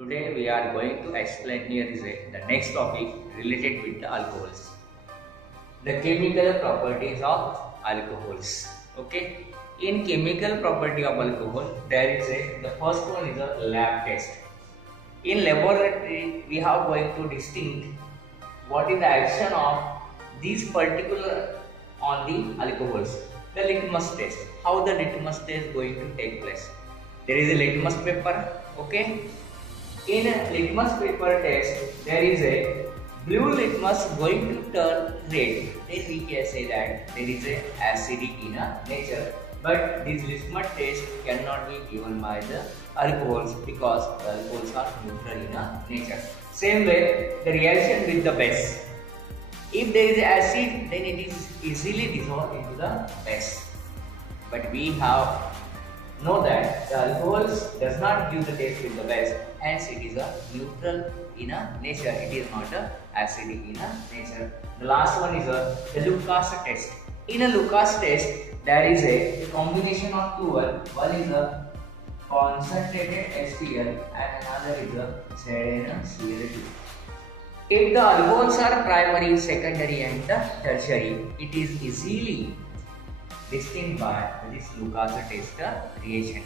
Today we are going to explain here is the next topic related with the alcohols. The chemical properties of alcohols. Okay. In chemical property of alcohol, there is the first one is a lab test. In laboratory, we are going to distinguish what is the action of these particular on the alcohols. The litmus test. How the litmus test is going to take place? There is a litmus paper. Okay. In a litmus paper test, there is a blue litmus going to turn red. Then we can say that there is a acidic in a nature. But this litmus test cannot be given by the alcohols because the alcohols are neutral in a nature. Same way, the reaction with the base. If there is acid, then it is easily dissolved into the base. But we have know that the alcohols does not give the taste with the base, hence it is a neutral in a nature. It is not a acidic in a nature. The last one is the Lucas test. In a Lucas test, there is a combination of two. One is a concentrated HCl and another is a ZnCl2. If the alcohols are primary, secondary and the tertiary, it is easily distinct by this Lucas test reagent.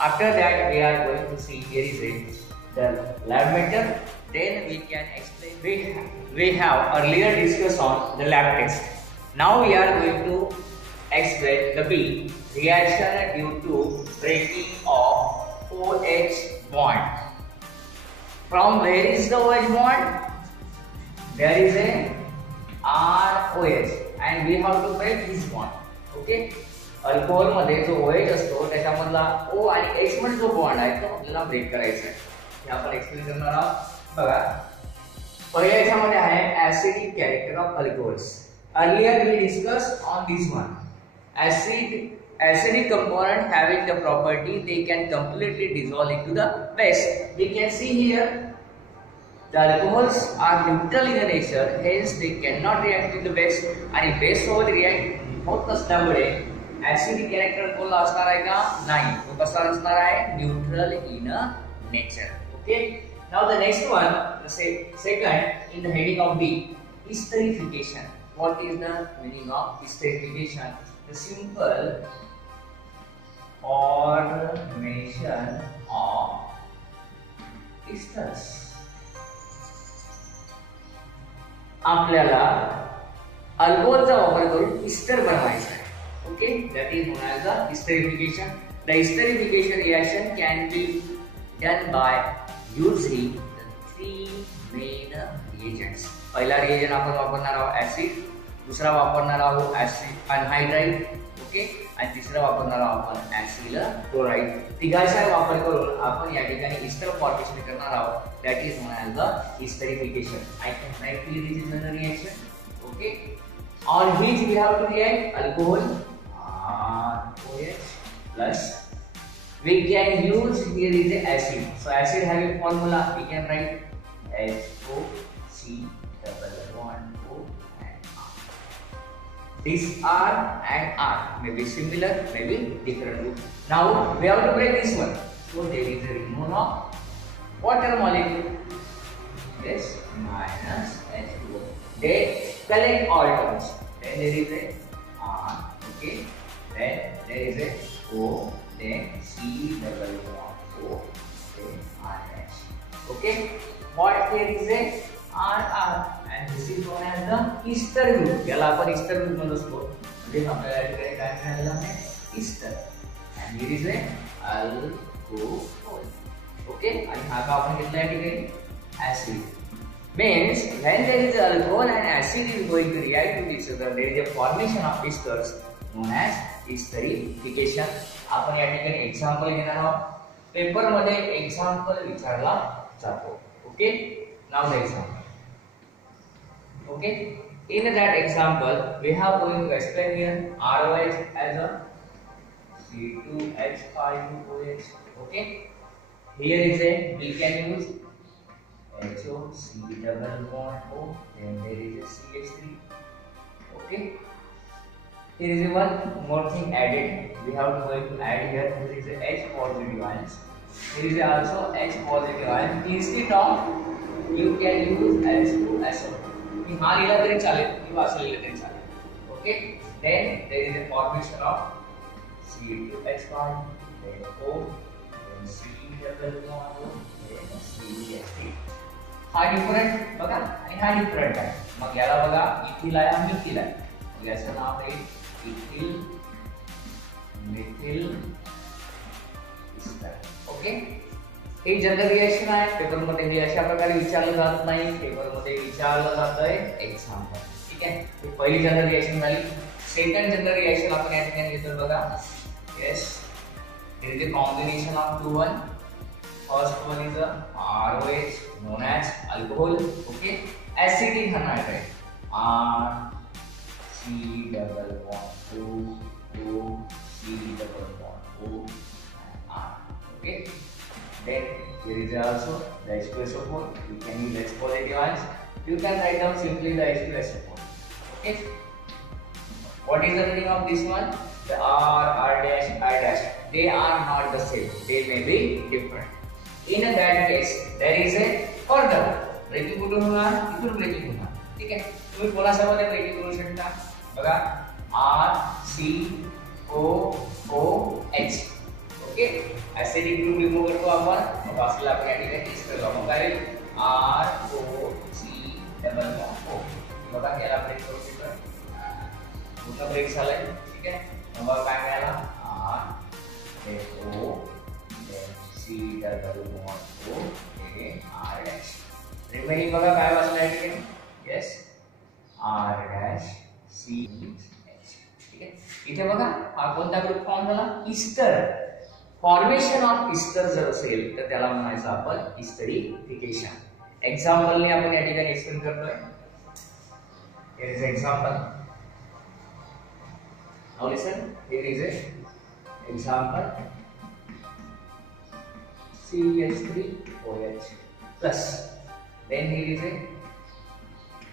After that, we are going to see here is the lab method. Then we can explain. We have earlier discussed on the lab test. Now we are going to explain the B, reaction due to breaking of OH bond. From where is the OH bond? There is a ROH and we have to break this bond. Okay. Alcohol मध्ये जो OH असतो त्याच्यामधला O आणि H मध्ये जो बॉन्ड आहे तो आपल्याला ब्रेक करायचा आहे. हे आपण एक्सप्लेन करणार आहोत. बघा, पहिल्या याच्यामध्ये आहे acidic character of alcohols. Earlier we discuss on this one. Acidic component having the property they can completely dissolve into the base. We can see here the alcohols are neutral in nature, hence they cannot react with the base. आणि base सोबत react होत नसल्यामुळे acidic character कोणता असणार आहे का? नाही. तो कसा असणार आहे? Neutral in nature. Okay. Now the next one, the second in the heading of B, esterification. What is the meaning of esterification? The simple formation of esters. आपल्याला अल्कोहोलचा वापर करून इस्टर बनवायचा आहे. Okay. That is known as the esterification. The esterification reaction can be done by using the three main reagents. पहिला रिएजंट आपण वापरणार आहोत ऍसिड, दुसरा वापरणार आहोत ऍसिड अनहायड्राइड, ओके, आणि तिसरा वापरणार आहोत आपण ऍसिल क्लोराइड. तिघांचा वापर करून आपण या ठिकाणी इस्टर फॉर्मेशन करणार आहोत. That is known as the esterification. I can write here this is the reaction. Okay. On which we have to react alcohol ROH plus we can use here is the acid. So acid having formula we can write HOC double bond O and R. This R and R may be similar, may be different. Now we have to break this one. So there is a remove of water molecule. Yes, minus H2O. They collect all terms. Then there is a R, okay. Then there is a O, then C double bond O, then RH. Okay. What here is a RR and this is known as the ester group. याला आपण ester group म्हणत असतो. म्हणजे आपल्याला इकडे काय मिळालेलं आहे? ester. And here is a alcohol. Okay. आणि हा का आपण घेतला या ठिकाणी acid. Means when there is alcohol and acid is going to react with each other, there is a formation of esters known as esterification. आपण या ठिकाणी एक्झाम्पल घेणार आहोत. पेपर मध्ये एक्झाम्पल विचारला जातो. Okay. Now the example. Okay. In that example, we have going to explain here ROH as a C2H5OH. Okay. Here is a we can use HOC double bond O, then there is a CH3. Okay. Here is one more thing added. We have to going to add here. There is a H positive ions. There is also H positive ion. Instead of you can use H2SO. You हाँ लिखा तरी चाले, you also लिखा तरी चाले. Okay. Then there is a formation of C2H1, then O, then C double bond O, then CH3. हा डिफरंट बघा आणि हा डिफरंट आहे. मग याला बघा इथिल आहे आणि मिथिल आहे. मग याचं नाव आहे इथिल मिथिल इस्टर. ओके. हे जनरल रिएक्शन आहे. पेपर मध्ये हे अशा प्रकारे विचारलं जात नाही. पेपर मध्ये विचारलं जातंय एक्झाम्पल. ठीक आहे. ही पहिली जनरल रिएक्शन झाली. सेकंड जनरल रिएक्शन आपण या ठिकाणी घेतो बघा. Yes. There is a combination of two one. First one is a ROH known as alcohol. Okay. Acetic anhydride. R C double bond O O C double bond O and R. Okay. Then there is also the H2SO4. You can use H positive ions. You can write down simply the H2SO4. Okay. What is the meaning of this one? The R dash, I dash. They are not the same. They may be different. In that case, there is a further breaking कुठून होणार? इथून breaking होणार. ठीक आहे. तुम्ही कोणासोबत breaking करू शकता? बघा R C O O H. Okay. Acidic group remove करतो आपण. मग असला आपण या ठिकाणी इस्टर लावू. मग काय R O C double bond O. बघा याला ब्रेक करू शकतो. पूर्ण ब्रेक झालाय. ठीक आहे. मग काय मिळाला? R O C double bond O R dash. Remaining बघा काय वाचलं आहे ठीक आहे. Yes. R dash C H. ठीक आहे. इथे बघा हा कोणता ग्रुप फॉर्म झाला? इस्टर. फॉर्मेशन ऑफ इस्टर जर असेल तर त्याला म्हणायचं आपण इस्टरिफिकेशन. एक्झाम्पलने आपण या ठिकाणी एक्सप्लेन करतोय. Here is example. Now listen. Here is a example. CH3OH plus. Then here is a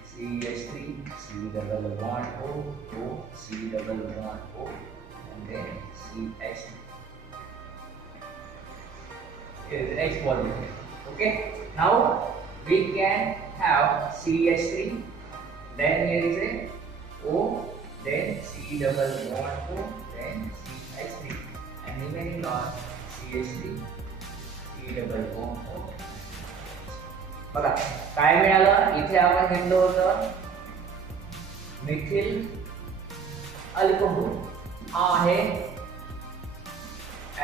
CH3 C double bond O O C double bond O and then CH. Here is H positive. Okay. Now we can have CH3. Then here is a O. Then C double bond O. Then CH3 and remaining are CH3. Double bond. बघा काय मिळालं इथे आपण घेतलं होतं मिथिल अल्कोहोल. हा आहे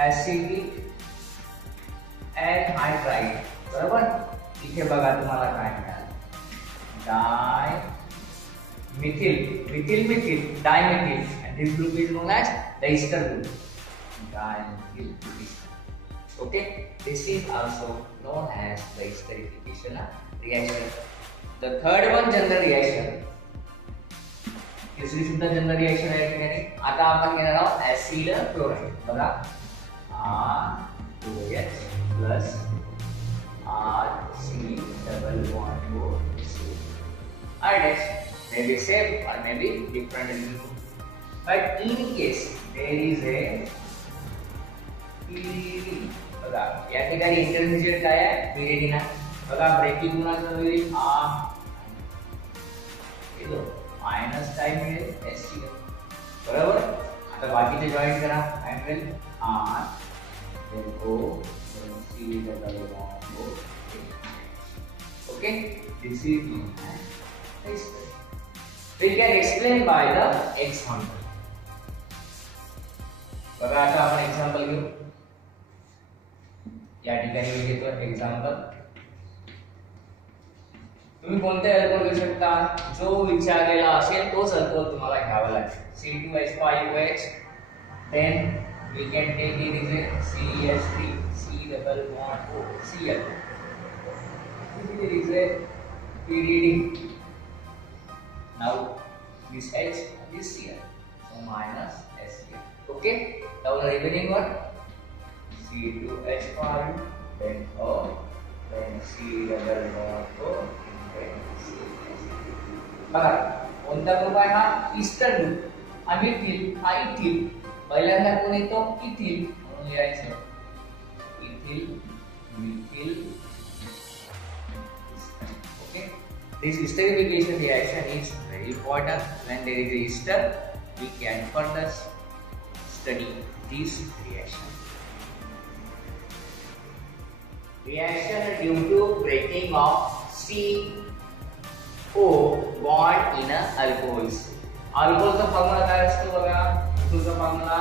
ऍसिडिक एनहायड्राइड. बरोबर. इथे बघा तुम्हाला काय मिळालं? Di methyl methyl methyl dimethyl and this group is known as the ester group. Dimethyl ester. Okay, this is also known as the esterification reaction. The third one general reaction. तिसरी सुद्धा जनरल रिएक्शन आहे ठिकाणी. आता आपण घेणार आहोत acid chloride. बघा ROH plus RC double bond O C. R dash may be same or may be different in group. But in case there is a PDD. बघा या ठिकाणी इंटरमिजिएट काय आहे? पिरिडिन आहे. बघा ब्रेकिंग कुणाचं होईल? मायनस काय मिळेल? HCl. बरोबर. आता बाकीचे जॉईंट करा. काय मिळेल? R then O then C double bond O. Okay, this is known as ester. We can explain by the example. बघा आता आपण एक्झाम्पल घेऊ. या ठिकाणी मी घेतो एक्झाम्पल. तुम्ही कोणते अल्कोहोल घेऊ शकता? जो विचारलेला असेल तोच अल्कोहोल तुम्हाला घ्यावा लागेल. C2H5OH. then we can take it is a CH3 C double bond O Cl. There is a PDD. Now this H and this Cl, so minus HCl. Okay, now the remaining one C2H5 then O then C double bond O then CH3. बघा कोणता ग्रुप आहे हा? Easter group. आणि इथिल हा इथिल. पहिल्यांदा कोण येतो? इथिल. म्हणून लिहायचं ethyl methyl. Okay, this esterification reaction is very important. When there is a ester, we can further study this reaction. Reaction due to breaking of CO bond in alcohols. अल्कोहोलचा formula काय असतो बघा, अल्कोहोलचा फॉर्म्युला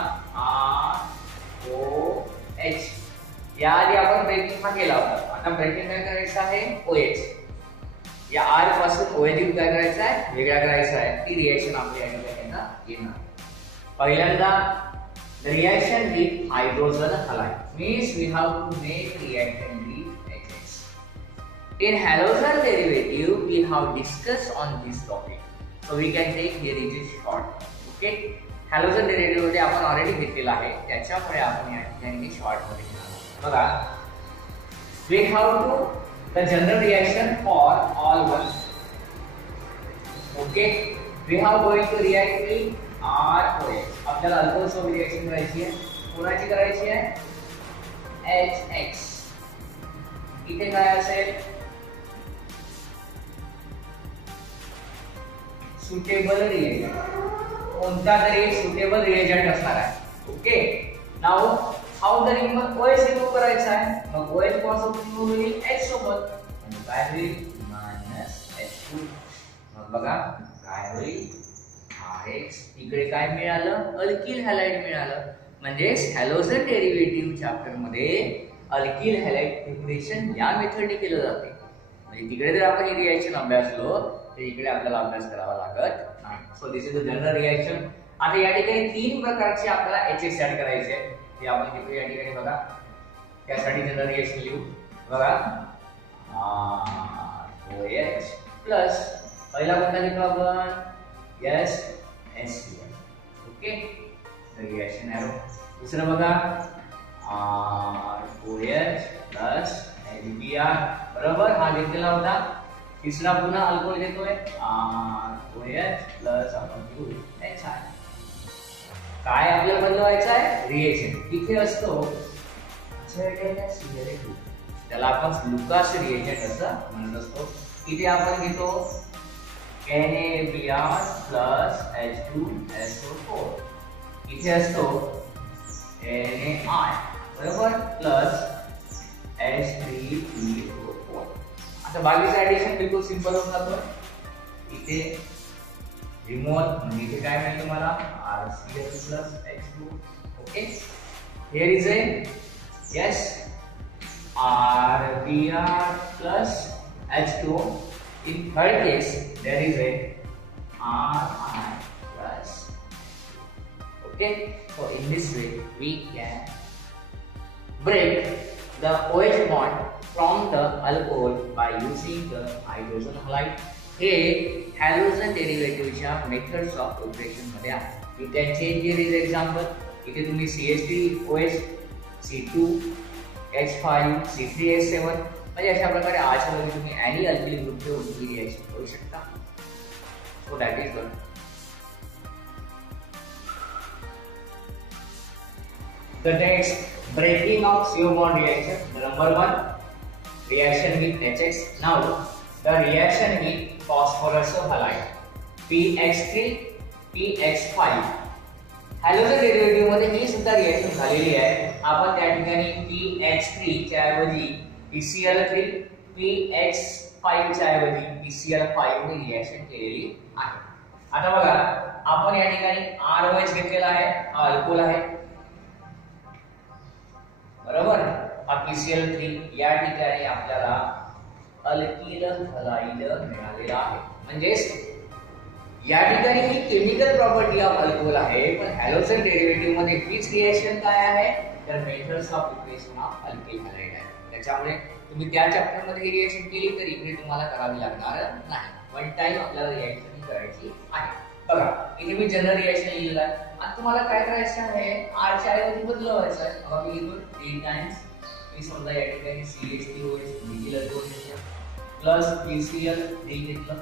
ROH. याआधी आपण ब्रेकिंग हा केला होता. आता ब्रेकिंग काय करायचं आहे, OH. या R पासून OH काय करायचं आहे, वेगळा करायचा आहे. ती रिएक्शन आपल्या या ठिकाणी येणार. पहिल्यांदा the reaction with hydrogen halide means we have to make reaction with HX. In halogen derivative we have discussed on this topic, so we can take here is a short. Okay, halogen derivative मध्ये आपण ऑलरेडी घेतलेला आहे, त्याच्यामुळे आपण या ठिकाणी शॉर्ट मध्ये घेणार. बघा, we have to the general reaction for all ones. Okay, we have going to react with ROH. आपल्याला अल्कोहोल सोबत रिएक्शन करायची आहे. कोणाची करायची आहे, HX. इथे काय असेल, सुटेबल रिएजंट. कोणता तरी सुटेबल रिएजंट असणार आहे. Okay, now how the remove OH remove करायचा आहे. मग OH पासून रिमूव्ह होईल H सोबत, म्हणजे काय होईल, -H2. मग बघा काय होईल, RX. इकडे काय मिळालं, अल्किल हॅलाइड मिळालं. म्हणजे हॅलोजन डेरिव्हेटिव्ह चॅप्टर मध्ये अल्किल हॅलाइड प्रिपरेशन या मेथडने केलं जाते. म्हणजे तिकडे जर आपण ही रिएक्शन अभ्यासलो तर इकडे आपल्याला अभ्यास करावा लागत नाही. सो this is the general reaction. आता या ठिकाणी 3 प्रकारचे आपल्याला HX ऍड करायचे आहेत. ते आपण घेतो या ठिकाणी. बघा, त्यासाठी जनरल रिएक्शन लिहू. बघा, OH प्लस पहिला कोणता घेतो आपण, yes, HCl. Okay, reaction arrow. दुसरा बघा, OH प्लस HBr. बरोबर, हा घेतलेला होता. तिसरा पुन्हा अल्कोहोल घेतोय, OH प्लस आपण घेऊ HI. काय आपल्याला बदलवायचं आहे, रिएक्शन. इथे असतो Cl2, त्याला आपण लुकास रिएजंट असं म्हणत असतो. इथे आपण घेतो NaBr प्लस H2SO4. इथे असतो NaI, बरोबर, प्लस H3PO4. आता बाकीचं ऍडिशन बिलकुल सिंपल होऊन जातो. इथे रिमूव्हल म्हणजे इथे काय मिळेल तुम्हाला, RCl plus H2. Okay, here is a yes RBr plus H2. In third case, there is a RI plus. Okay, so in this way we can break the OH bond from the alcohol by using the hydrogen halide. हे halogen derivative च्या methods of preparation मध्ये आहे. You can change here is example. इथे तुम्ही CH3OH, C2H5, C3H7 म्हणजे अशा प्रकारे आजच्या मध्ये तुम्ही एनी अल्किल ग्रुप घेऊन ही रिएक्शन करू शकता. So that is good. The next, breaking of CO bond reaction. The number 1 reaction with HX. Now the reaction with phosphorus halide PX3 PX5. Halogen derivative मध्ये ही सुद्धा रिएक्शन झालेली आहे. आपण त्या ठिकाणी PX3 च्या ऐवजी PCl3, PX5 च्या ऐवजी PCl5 ने रिएक्शन केलेली आहे. आता बघा, आपण या ठिकाणी ROH घेतलेला आहे, हा अल्कोहोल आहे, बरोबर. हा PCl3, या ठिकाणी आपल्याला अल्किल हलाइड मिळालेला आहे. म्हणजे या ठिकाणी ही केमिकल प्रॉपर्टी ऑफ अल्कोहोल आहे, पण हॅलोजन डेरिव्हेटिव्ह मध्ये हीच रिएक्शन काय आहे, तर methods of preparation of alkyl halide आहे. त्याच्यामुळे तुम्ही त्या चॅप्टर मध्ये ही रिएक्शन केली तर इकडे तुम्हाला करावी लागणार नाही. वन टाइम आपल्याला रिएक्शन करायची आहे. बघा, इथे मी जनरल रिएक्शन लिहिलेलं आहे. आता तुम्हाला काय करायचं आहे, R च्या ऐवजी बदलवायचं आहे. बघा, मी लिहितो 3 टाइम्स. मी समजा या ठिकाणी CH3OH घेतलं प्लस PCl3 घेतलं,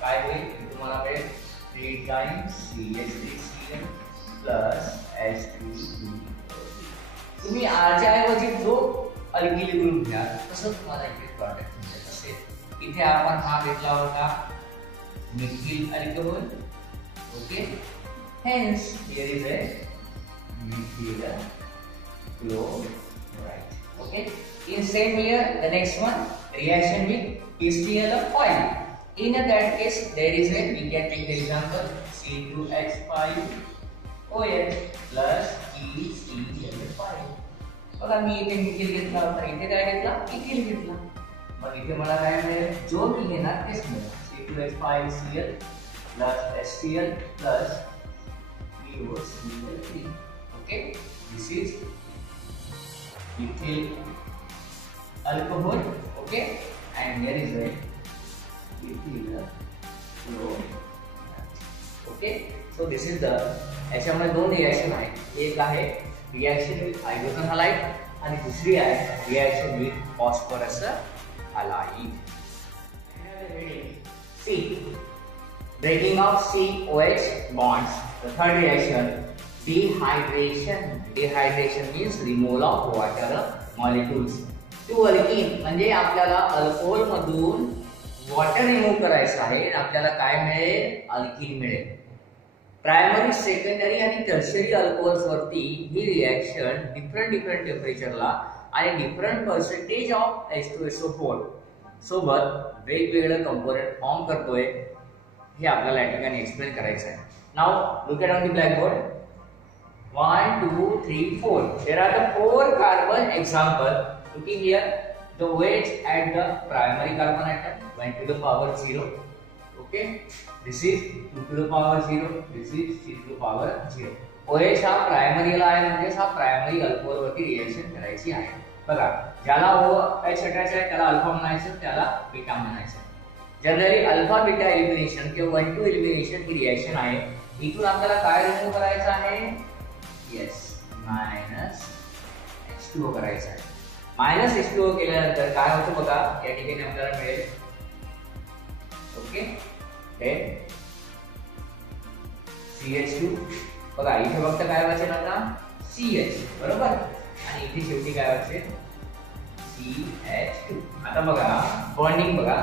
काय होईल, तुम्हाला मिळेल 3 टाइम्स CH3Cl प्लस H3. तुम्ही आरच्या ऐवजी जो अल्किल ग्रुप घ्या तसं तुम्हाला इथे प्रॉडक्ट मिळत असेल. इथे आपण हा घेतला होता Mithil alcohol. Okay, hence here is a methyl chloride. Okay, in same here the next one reaction with HCl oil. In that case there is a, we can take the example C2H5 OH plus ECl5. बघा मी इथे मिथिल घेतला होता, इथे काय घेतला, इथिल घेतला. मग इथे मला काय मिळेल, जो मी घेणार तेच मिळेल. C2H5Cl plus HCl plus POCl3. Okay, this is ethyl alcohol. Okay, and here is a ethyl chloride. Okay, so this is the, याच्यामध्ये दोन रिएक्शन आहेत. एक आहे रिएक्शन विथ हायड्रोजन हलाइड आणि दुसरी आहे reaction with phosphorus halide. C, breaking of COH bonds. The third reaction, dehydration. Dehydration means removal of water molecules. To alkene म्हणजे आपल्याला अल्कोहोल मधून वॉटर रिमूव्ह करायचं आहे, आपल्याला काय मिळेल, अल्कीन मिळेल. प्रायमरी, सेकंडरी आणि टर्शियरी अल्कोहोल्स वरती ही रिएक्शन डिफरंट टेम्परेचरला आणि डिफरंट पर्सेंटेज ऑफ H2SO4 सोबत वेगवेगळे कंपोनेंट फॉर्म करतोय, हे आपल्याला या ठिकाणी एक्सप्लेन करायचं आहे. Now look at on the blackboard. 1 2 3 4. There are the 4 carbon example. Looking here, the weight at the primary carbon atom 1 to the power 0. Okay, this is 2 to the power 0. This is 3 to the power 0. OH हा प्रायमरीला आहे, म्हणजे हा primary alcohol वरती रिएक्शन करायची आहे. बघा, ज्याला OH अटॅच आहे त्याला अल्फा म्हणायचं, त्याला बीटा म्हणायचं. जनरली अल्फा बीटा एलिमिनेशन किंवा 1 2 एलिमिनेशन ही रिएक्शन आहे. इथून आपल्याला काय रिमूव्ह करायचं आहे, यस, मायनस H2O करायचं आहे. मायनस H2O केल्यानंतर काय होतं बघा, या ठिकाणी आपल्याला मिळेल. Okay, CH2. बघा इथे फक्त काय वाचेल आता, CH, बरोबर, आणि इथे शेवटी काय वाचेल, CH2. आता बघा बॉन्डिंग, बघा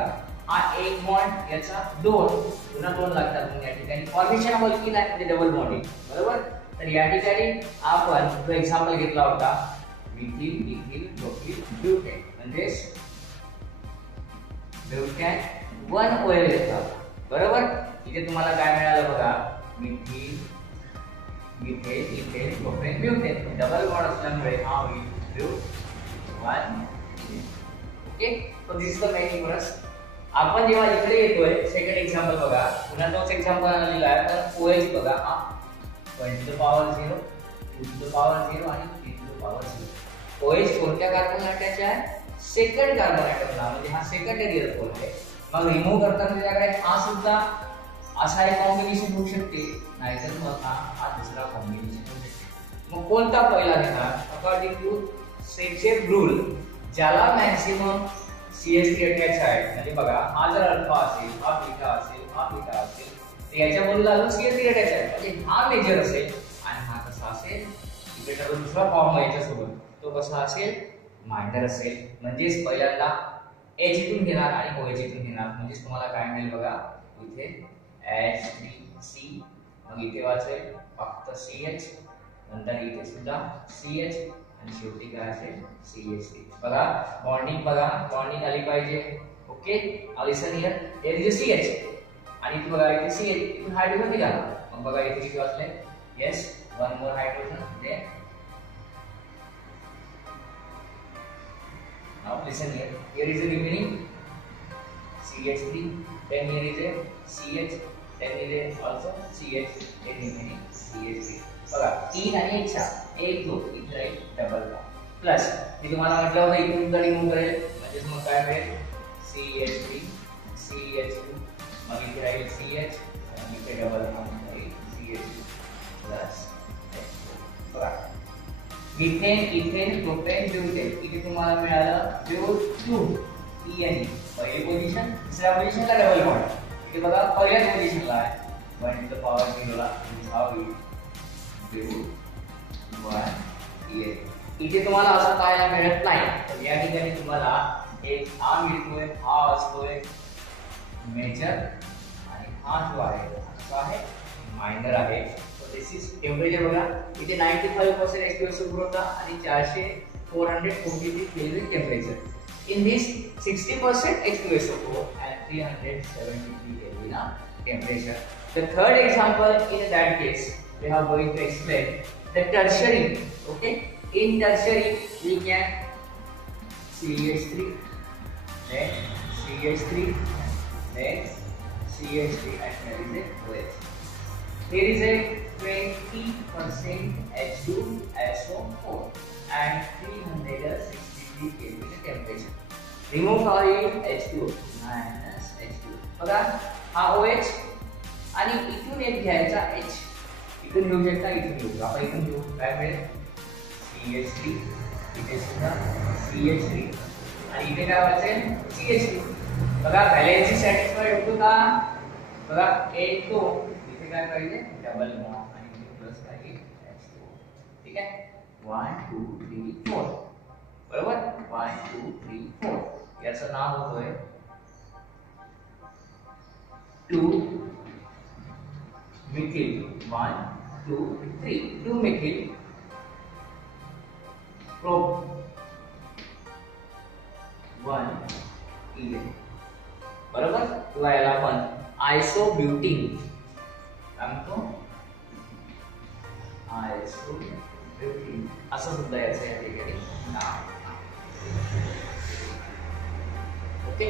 हा एक बॉन्ड, याचा दोन, पुन्हा दोन लागतात. मग या ठिकाणी फॉर्मेशन ऑफ अल्कीन आहे, म्हणजे डबल बॉन्डिंग, बरोबर. तर या ठिकाणी आपण जो एक्झाम्पल घेतला होता मिथिल, इथिल, प्रोपिल, ब्युटेन, म्हणजे ब्युटेन 1 OH घेतला होता, बरोबर. इथे तुम्हाला काय मिळालं बघा, methyl, methane, ethane, propane, butane. Double bond असल्यामुळे हा होईल ब्यू1. Okay, so this is the main difference. आपण जेव्हा इकडे येतोय, सेकंड एक्झाम्पल बघा, पुन्हा तोच एक्झाम्पल आलेला आहे. तर OH बघा, हा 1 to the power 0, 2 to the power 0 आणि 3 to the power 0. OH कोणत्या कार्बन अटॅच आहे, सेकंड कार्बन अटॅचला, म्हणजे हा सेकंडरी अल्कोहोल आहे. मग रिमूव्ह करताना त्याच्याकडे हा सुद्धा असा एक कॉम्बिनेशन होऊ शकते, नाहीतर मग हा दुसरा कॉम्बिनेशन होऊ शकते. मग कोणता पहिला घेणार, अकॉर्डिंग टू सेचेर रूल, ज्याला मॅक्सिमम CH3 अटॅच आहे, म्हणजे बघा हा जर अल्फा असेल, हा बीटा असेल, हा बीटा असेल, तर याच्या बाजूला अजून CH3 अटॅच आहे, म्हणजे हा मेजर असेल आणि हा कसा असेल, इथे दुसरा फॉर्म आहे याच्यासोबत, तो कसा असेल, मायनर असेल. म्हणजेच पहिल्यांदा H इथून घेणार आणि OH इथून घेणार, म्हणजे तुम्हाला काय मिळेल बघा, इथे H3C, मग इथे वाचेल फक्त CH, नंतर इथे सुद्धा CH आणि शेवटी काय असेल, CH3. बघा बॉन्डिंग, बघा बॉन्डिंग आली पाहिजे. Okay, now listen here, here is CH आणि इथे बघा इथे CH, इथून हायड्रोजन निघाला. मग बघा इथे किती वाचले, yes, 1 more hydrogen. Then now listen here, here is the remaining CH3, then here is a CH, then here is also CH, then remaining CH3. बघा 3 आणि 4, 1 2, इथे राहील डबल प्लस. मी तुम्हाला म्हटलं होतं इथून जर रिमूव्ह करेल, म्हणजे मग काय मिळेल, CH3, CH2, मग इथे राहील CH आणि इथे डबल राहील CH2 प्लस H2. बघा मिथेन, इथेन, प्रोपेन, ब्युटेन, इथे तुम्हाला मिळालं ब्यू2, EN पहिली पोझिशन, दुसऱ्या पोझिशनला डबल बॉन्ड. इथे बघा पहिल्या पोझिशनला आहे 1 to the power 0 ला, हा होईल ब्यू1 EN. इथे तुम्हाला असं काय मिळत नाही, तर या ठिकाणी तुम्हाला एक हा मिळतोय, हा असतोय मेजर आणि हा जो आहे तो आहे मायनर आहे. सो दिस इज टेम्परेचर. बघा इथे 95% H2SO4 होता आणि 443 kelvin temperature. In this 60% H2SO4 and 373 Kelvin temperature. The third example, in that case we are going to explain the tertiary. Okay, in tertiary we can CH3, then CH3, then CH3 and there is a OH. Here is a 20% H2SO4 and 363 Kelvin temperature. Remove oil H2O minus H2O. बघा हा OH आणि इथून एक घ्यायचा H. इथून घेऊ शकता, इथून घेऊ. आपण इथून घेऊ, काय मिळेल CH3, इथे सुद्धा CH3 आणि इथे काय असेल CH3. बघा बॅलन्स सॅटिस्फाईड होतो का? बघा एक तो इथे काय पाहिजे डबल बॉन्ड आणि इथे प्लस पाहिजे H2O. ठीक आहे, 1 2 3 4 बरोबर. 1 2 3 4 याचं नाव होतोय 2 मिथिल 1 2 3 2 मिथिल प्रो 1 इथेन बरोबर. किंवा याला आपण आयसोब्युटीन सांगतो, आयसोब्युटीन असं सुद्धा याचं या ठिकाणी नाव. Okay,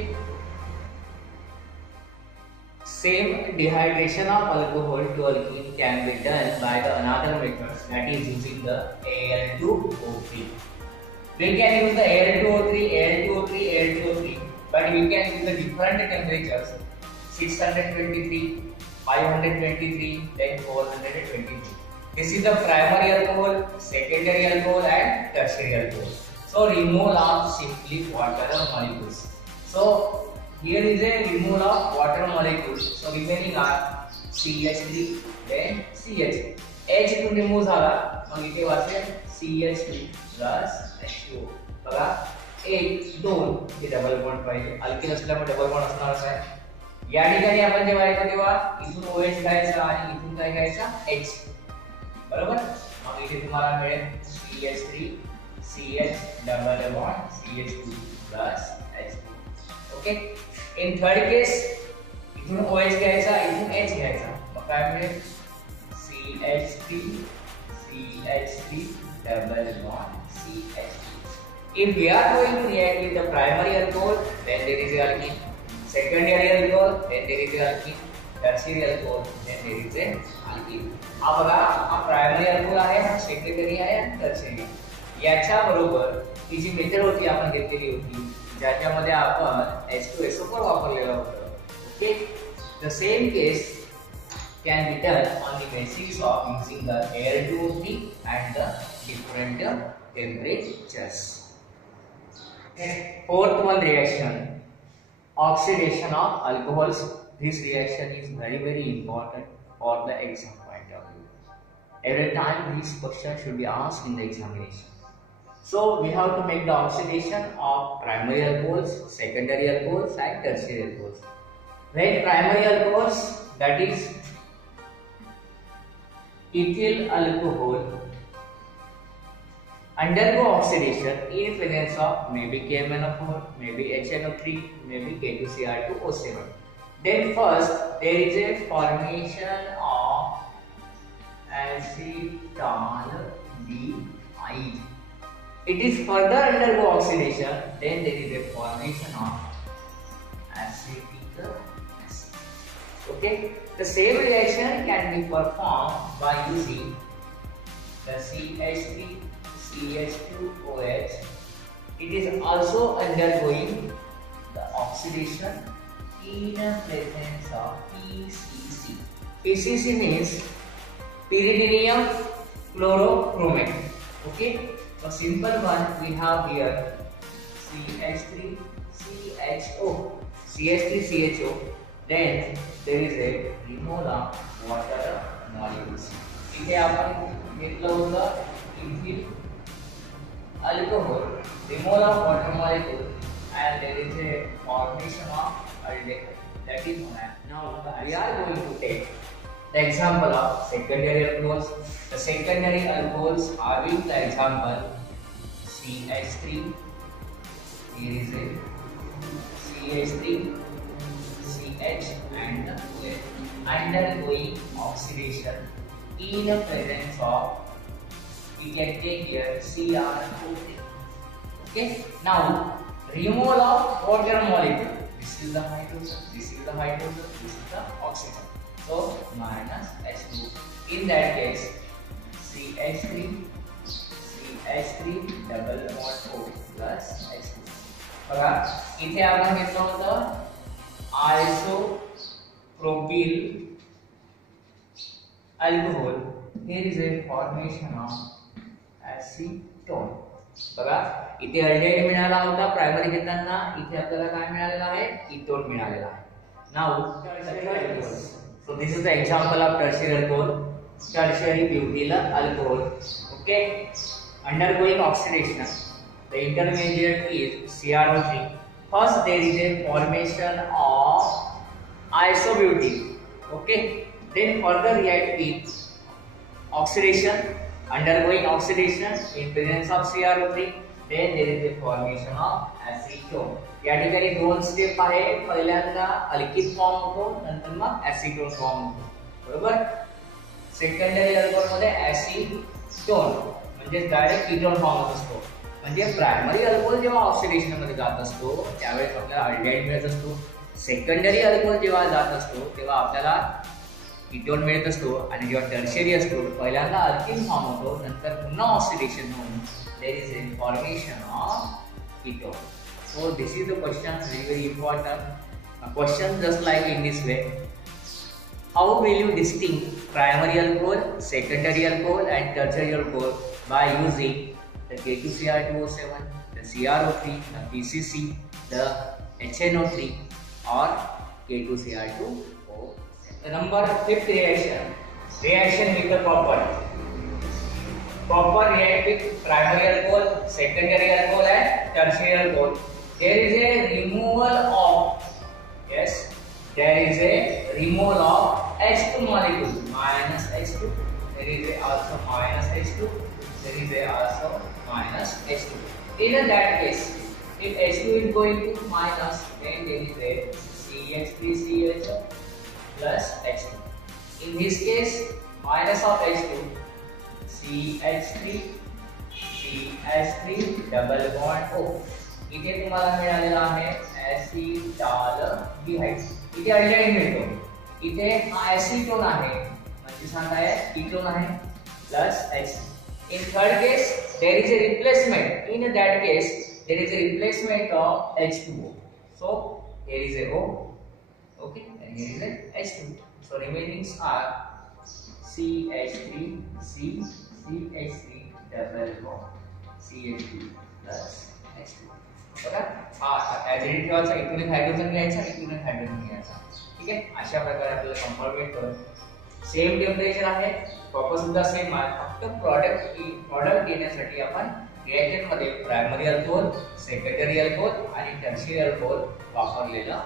same dehydration of alcohol to alkene can be done by the another method, that is using the Al2O3. We can use the Al2O3, Al2O3, Al2O3, but we can use the different temperatures 623, 523, then 423. This is the primary alcohol, secondary alcohol and tertiary alcohol. So removal of simply water molecules. So here is a removal of water molecules. So remaining are CH3, then CH. H इथून रिमूव्ह झाला, मग इथे वाचेल CH2 plus H2O. बघा 1 2 हे double bond पाहिजे, अल्किन असल्यामुळे double bond असणारच आहे. या ठिकाणी आपण जेव्हा येतो तेव्हा इथून OH घ्यायचा आणि इथून काय घ्यायचा H बरोबर. मग इथे तुम्हाला मिळेल CH3 CH double bond CH2 plus H2. Okay, in third case इथून OH घ्यायचा, इथून H घ्यायचा, मग काय मिळेल CH3 CH3 double bond CH2. If we are going to react with the primary alcohol, then there is alkene. Secondary alcohol, then there is alkene. Tertiary alcohol, then there is alkene. हा बघा हा primary alcohol आहे, हा सेकंडरी आहे आणि टर्शियरी. याच्या बरोबर ही जी मेथड होती आपण घेतलेली होती, ज्याच्यामध्ये आपण H2SO4 वापरलेला होता. Okay, the same case can be done on the basis of using the Al2O3 and the different temperatures. Okay. Fourth one reaction, oxidation of alcohols. This reaction is very important for the exam point of view. Every time this question should be asked in the examination. So we have to make the oxidation of primary alcohols, secondary alcohols and tertiary alcohols. When primary alcohols, that is ethyl alcohol, undergo oxidation in presence of maybe KMnO4, maybe HNO3, maybe K2Cr2O7. Then first there is a formation of acetaldehyde. It is further undergo oxidation, then there is a formation of acetic acid. Okay, the same reaction can be performed by using the CH3 CH2OH. It is also undergoing the oxidation in presence of PCC. PCC means pyridinium chlorochromate. Okay, so simple one we have here CH3 CHO, CH3 CHO. Then there is a removal of water molecules. इथे आपण घेतलं होतं ethyl alcohol, removal of water molecule, and there is a formation of aldehyde. That is known as. Now we are going to take the example of secondary alcohols. The secondary alcohols are with the example CH3. Here is a CH3, CH and the OH undergoing oxidation in the presence of, we can take here CrO3. Okay. Now removal of water molecule. This is the hydrogen. This is the hydrogen. This is the oxygen. So minus H2. In that case, CH3 double bond O plus H2. बघा इथे आपण घेतलं होतं isopropyl alcohol. Here is a formation of acetone. बघा इथे अल्डिहाइड मिळाला होता प्रायमरी घेताना, इथे आपल्याला काय मिळालेला आहे, कीटोन मिळालेला आहे. Now tertiary alcohols. So this is the example of tertiary alcohol, tertiary butyl alcohol. Okay, undergoing oxidation. The intermediate is CrO3. First there is a formation of isobutyl. Okay, then further react with oxidation, undergoing oxidation in presence of CrO3. Then there is a formation of acetone. या ठिकाणी दोन स्टेप आहे. पहिल्यांदा alkyl form होतो, नंतर मग acetone form होतो. बरोबर. Secondary alcohol मध्ये एसिटोन म्हणजे डायरेक्ट कीटोन फॉर्म होत असतो. म्हणजे प्रायमरी अल्कोहोल जेव्हा ऑक्सिडेशन मध्ये जात असतो त्यावेळेस आपल्याला अल्डिहाइड मिळत असतो. सेकंडरी अल्कोहोल जेव्हा जात असतो तेव्हा आपल्याला कीटोन मिळत असतो. आणि जेव्हा टर्शियरी असतो पहिल्यांदा अल्किल फॉर्म होतो, नंतर पुन्हा ऑक्सिडेशन होऊन there is a formation of ketone. So this is the question, very important question, just like in this way. How will you distinguish primary alcohol, secondary alcohol and tertiary alcohol by using the K2Cr2O7, the CrO3, the PCC, the HNO3 or K2Cr2O7. The number 5th reaction with the copper. Copper react with primary alcohol, secondary alcohol and tertiary alcohol. There is a removal of, yes, there is a removal of H2 molecule, minus H2. There is also minus H2. There is also minus H2. In that case, if H2 is going to minus, then there is a CH3CH plus H2. In this case, minus of H2, CH3 double bond O. इथे तुम्हाला मिळालेला आहे एसिटाल्डिहाइड. इथे अल्डिहाइड मिळतो, इथे हा एसिटोन आहे म्हणजे सांगा आहे कीटोन आहे plus H. In third case there is a replacement. In that case there is a replacement of H2O. So here is a O, okay, and here is a H2. So remainings are CH3 double bond CH3 plus H2. बघा हा as it ठेवायचा, इथून एक हायड्रोजन घ्यायचा, इथून एक हायड्रोजन घ्यायचा. ठीक आहे, अशा प्रकारे आपल्याला कंपाऊंड भेटतो. सेम टेम्परेचर आहे, प्रॉपर सुद्धा सेम आहे, फक्त प्रॉडक्ट घेण्यासाठी आपण रिएक्टंट मध्ये प्रायमरी अल्कोहोल, सेकंडरी अल्कोहोल आणि टर्शियरी अल्कोहोल वापरलेलं